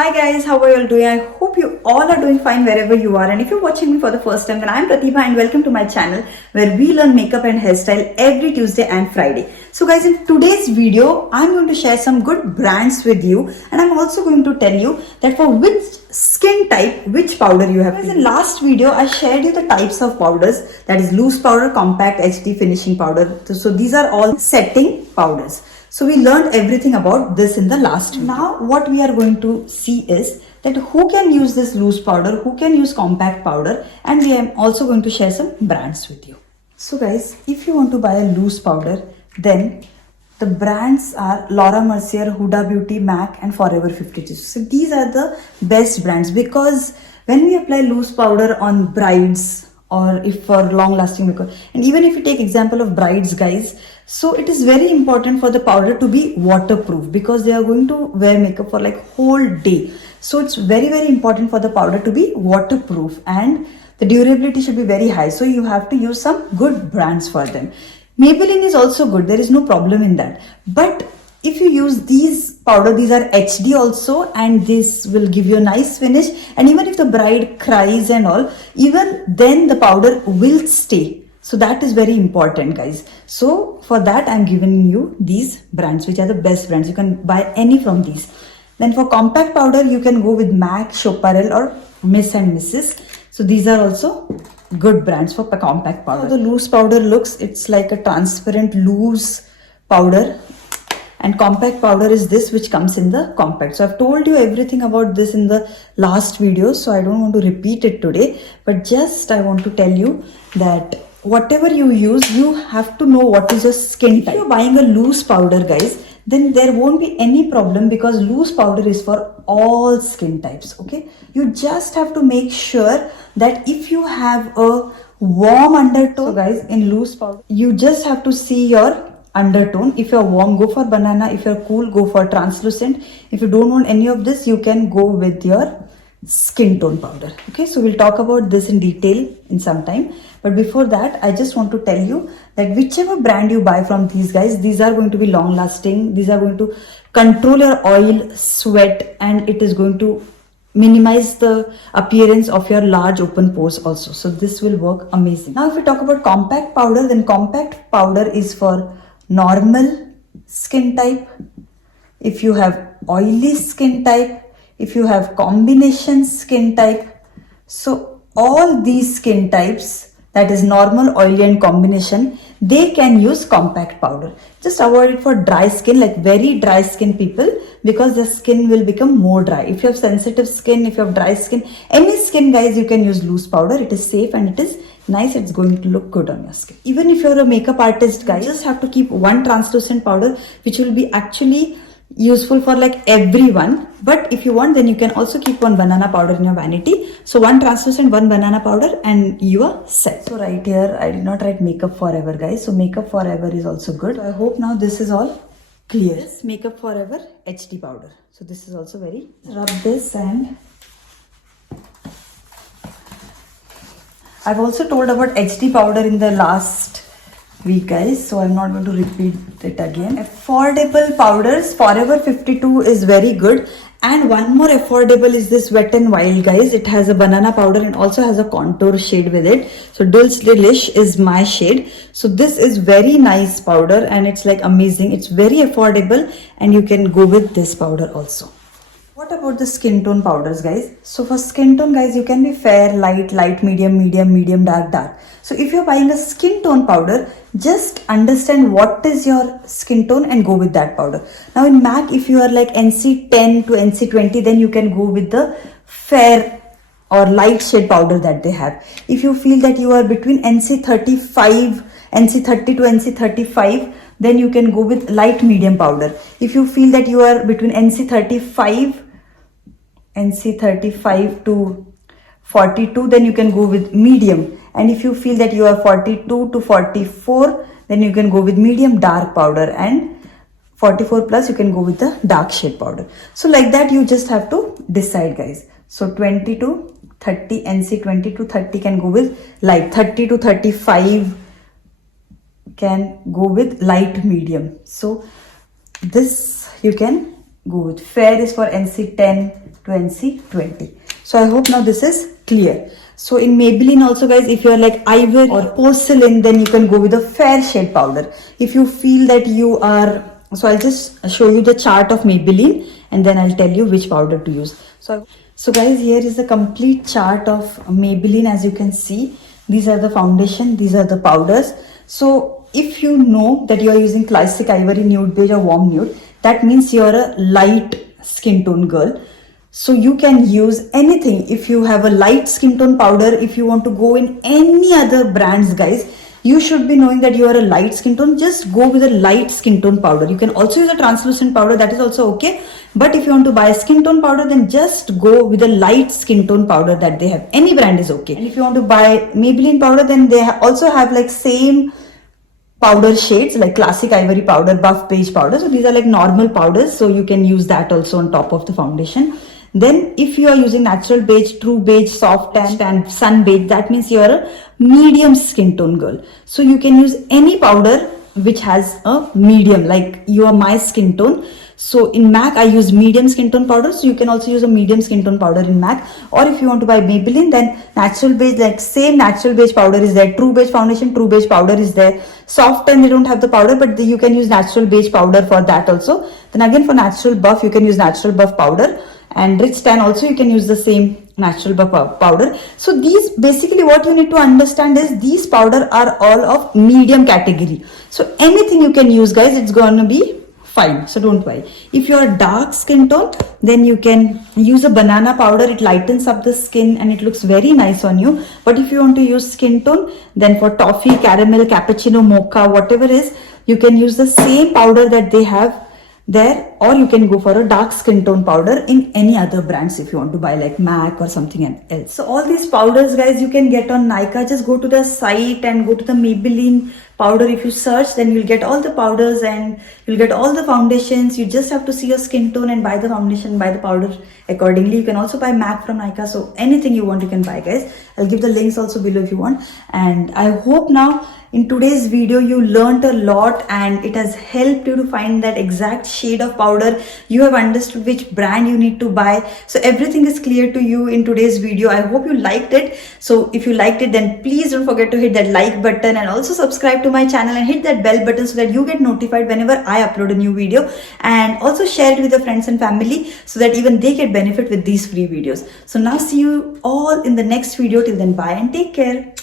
Hi guys, how are you all doing? I hope you all are doing fine wherever you are. And if you're watching me for the first time, then I'm Pratibha and welcome to my channel where we learn makeup and hairstyle every Tuesday and Friday. So guys, in today's video, I'm going to share some good brands with you, and I'm also going to tell you that for which skin type, which powder you have. Guys, in last video, I shared you the types of powders, that is loose powder, compact, HD, finishing powder. So these are all setting powders. So we learned everything about this in the last video. Now what we are going to see is that who can use this loose powder, who can use compact powder, and we are also going to share some brands with you. So guys, if you want to buy a loose powder, then the brands are Laura Mercier, Huda Beauty, MAC and Forever 52. So these are the best brands because when we apply loose powder on brides or if for long lasting makeup, and even if you take example of brides guys, so it is very important for the powder to be waterproof because they are going to wear makeup for like whole day. So it's very important for the powder to be waterproof and the durability should be very high. So you have to use some good brands for them. Maybelline is also good, there is no problem in that. But if you use these powder, these are HD also, and this will give you a nice finish, and even if the bride cries and all, even then the powder will stay. So that is very important guys. So for that I'm giving you these brands which are the best brands. You can buy any from these. Then for compact powder you can go with MAC, Choparel or Miss and Mrs. So these are also good brands for compact powder. How the loose powder looks, it's like a transparent loose powder, and compact powder is this which comes in the compact. So I've told you everything about this in the last video, so I don't want to repeat it today, but just I want to tell you that whatever you use, you have to know what is your skin type. If you're buying a loose powder guys, then there won't be any problem because loose powder is for all skin types. Okay, you just have to make sure that if you have a warm undertone, so guys, in loose powder you just have to see your undertone. If you're warm, go for banana. If you're cool, go for translucent. If you don't want any of this, you can go with your skin tone powder. Okay, so we'll talk about this in detail in some time, but before that I just want to tell you that whichever brand you buy from these guys, these are going to be long lasting, these are going to control your oil, sweat, and it is going to minimize the appearance of your large open pores also. So this will work amazing. Now if we talk about compact powder, then compact powder is for normal skin type, if you have oily skin type, if you have combination skin type. So all these skin types, that is normal, oily and combination, they can use compact powder. Just avoid it for dry skin, like very dry skin people, because the skin will become more dry. If you have sensitive skin, if you have dry skin, any skin guys, you can use loose powder. It is safe and it is nice. It's going to look good on your skin. Even if you're a makeup artist guys, you just have to keep one translucent powder which will be actually useful for like everyone. But if you want, then you can also keep one banana powder in your vanity. So one translucent, one banana powder, and you are set. So right here I did not write makeup forever guys, so makeup forever is also good. So I hope now this is all clear. This makeup forever HD powder, so this is also very, rub this. And I've also told about HD powder in the last week guys, so I'm not going to repeat it again. Affordable powders, Forever 52 is very good, and one more affordable is this Wet n Wild guys. It has a banana powder and also has a contour shade with it. So Dulce Delish is my shade. So this is very nice powder and it's like amazing. It's very affordable and you can go with this powder also. What about the skin tone powders guys? So for skin tone guys, you can be fair, light, light, medium, medium, medium, dark, dark. So if you're buying a skin tone powder, just understand what is your skin tone and go with that powder. Now in MAC, if you are like NC10 to NC20, then you can go with the fair or light shade powder that they have. If you feel that you are between NC35, NC30 to NC35, then you can go with light medium powder. If you feel that you are between NC35 to 42, then you can go with medium. And if you feel that you are 42 to 44, then you can go with medium dark powder, and 44 plus you can go with the dark shade powder. So like that you just have to decide guys. So 20 to 30, NC 20 to 30 can go with light, 30 to 35 can go with light medium. So this you can go with. Fair is for NC 10 to to NC20. So I hope now this is clear. So in Maybelline also guys, if you are like ivory or porcelain, then you can go with a fair shade powder. If you feel that you are, so I'll just show you the chart of Maybelline and then I'll tell you which powder to use. So guys, here is a complete chart of Maybelline. As you can see, these are the foundation, these are the powders. So if you know that you are using classic ivory, nude beige or warm nude, that means you are a light skin tone girl. So you can use anything. If you have a light skin tone powder, if you want to go in any other brands guys, you should be knowing that you are a light skin tone, just go with a light skin tone powder. You can also use a translucent powder, that is also okay. But if you want to buy a skin tone powder, then just go with a light skin tone powder that they have. Any brand is okay. And if you want to buy Maybelline powder, then they also have like same powder shades like classic ivory powder, buff beige powder. So these are like normal powders. So you can use that also on top of the foundation. Then if you are using natural beige, true beige, soft tan and sun beige, that means you are a medium skin tone girl. So you can use any powder which has a medium, like you are my skin tone. So in MAC I use medium skin tone powder, so you can also use a medium skin tone powder in MAC. Or if you want to buy Maybelline, then natural beige, like same natural beige powder is there, true beige foundation, true beige powder is there. Soft tan they don't have the powder, but you can use natural beige powder for that also. Then again for natural buff you can use natural buff powder, and rich tan also you can use the same natural buff powder. So these basically what you need to understand is these powder are all of medium category. So anything you can use guys, it's gonna be fine, so don't worry. If you are dark skin tone, then you can use a banana powder. It lightens up the skin and it looks very nice on you. But if you want to use skin tone, then for toffee, caramel, cappuccino, mocha, whatever is, you can use the same powder that they have there, or you can go for a dark skin tone powder in any other brands if you want to buy like MAC or something else. So all these powders guys you can get on Nykaa. Just go to the site and go to the Maybelline powder. If you search, then you'll get all the powders and you'll get all the foundations. You just have to see your skin tone and buy the foundation, buy the powder accordingly. You can also buy MAC from Nykaa. So anything you want you can buy guys. I'll give the links also below if you want. And I hope now in today's video you learned a lot and it has helped you to find that exact shade of powder. You have understood which brand you need to buy. So everything is clear to you in today's video. I hope you liked it. So if you liked it, then please don't forget to hit that like button and also subscribe to my channel and hit that bell button so that you get notified whenever I upload a new video, and also share it with your friends and family so that even they get benefit with these free videos. So now see you all in the next video. Till then, bye and take care.